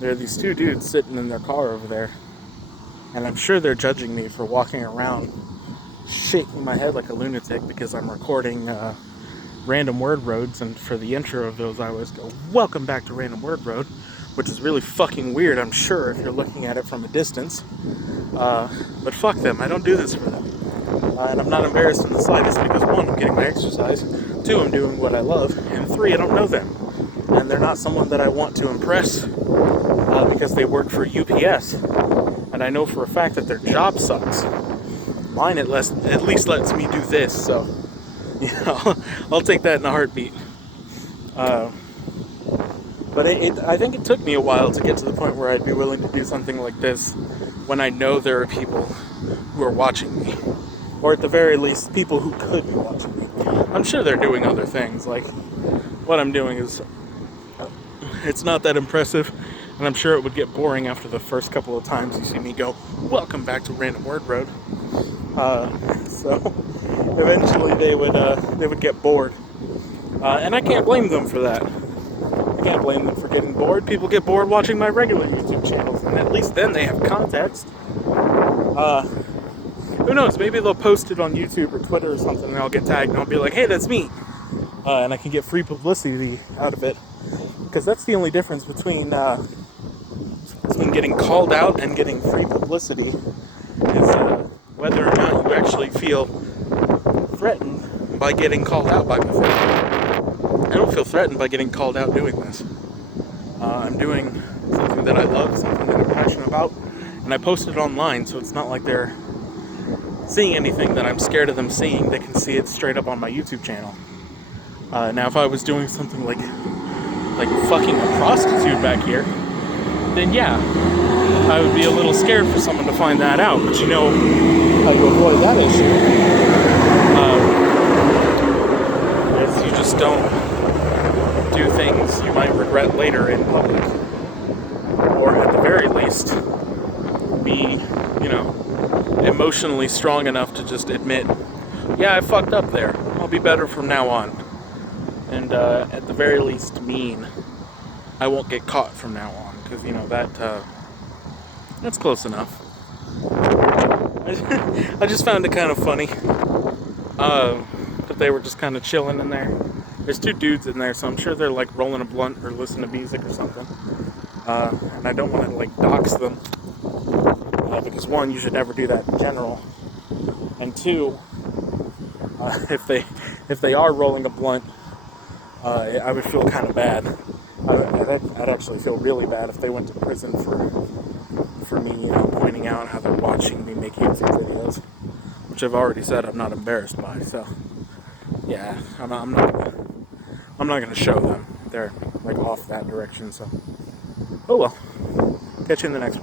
There are these two dudes sitting in their car over there, and I'm sure they're judging me for walking around shaking my head like a lunatic because I'm recording Random Word Roads, and for the intro of those I always go, welcome back to Random Word Road, which is really fucking weird, I'm sure, if you're looking at it from a distance. But fuck them, I don't do this for them. And I'm not embarrassed in the slightest because one, I'm getting my exercise, two, I'm doing what I love, and three, I don't know them. And they're not someone that I want to impress because they work for UPS. And I know for a fact that their job sucks. Mine at least lets me do this, so I'll take that in a heartbeat. But I think it took me a while to get to the point where I'd be willing to do something like this when I know there are people who are watching me. Or at the very least, people who could be watching me. I'm sure they're doing other things, like what I'm doing is, it's not that impressive, and I'm sure it would get boring after the first couple of times you see me go, welcome back to Random Word Road. So eventually they would get bored. And I can't blame them for that. I can't blame them for getting bored. People get bored watching my regular YouTube channels, and at least then they have context. Who knows, maybe they'll post it on YouTube or Twitter or something, and I'll get tagged, and I'll be like, hey, that's me. And I can get free publicity out of it. Because that's the only difference between getting called out and getting free publicity, is whether or not you actually feel threatened by getting called out by my family. I don't feel threatened by getting called out doing this. I'm doing something that I love, something that I'm passionate about, and I post it online, so it's not like they're seeing anything that I'm scared of them seeing. They can see it straight up on my YouTube channel. Now, if I was doing something like fucking a prostitute back here, then yeah, I would be a little scared for someone to find that out. But you know how to avoid that issue. Is you just don't do things you might regret later in public. Or at the very least, be, emotionally strong enough to just admit, yeah, I fucked up there. I'll be better from now on. And at the very least mean I won't get caught from now on, because that's close enough. I just found it kind of funny that they were just kind of chilling in there. There's two dudes in there, so I'm sure they're like rolling a blunt or listening to music or something. And I don't want to dox them, because one, you should never do that in general, and two, if they are rolling a blunt, I would feel kind of bad. I'd actually feel really bad if they went to prison for me, pointing out how they're watching me make YouTube videos, which I've already said I'm not embarrassed by. So, yeah, I'm not gonna show them. They're off that direction. So, oh well. Catch you in the next one.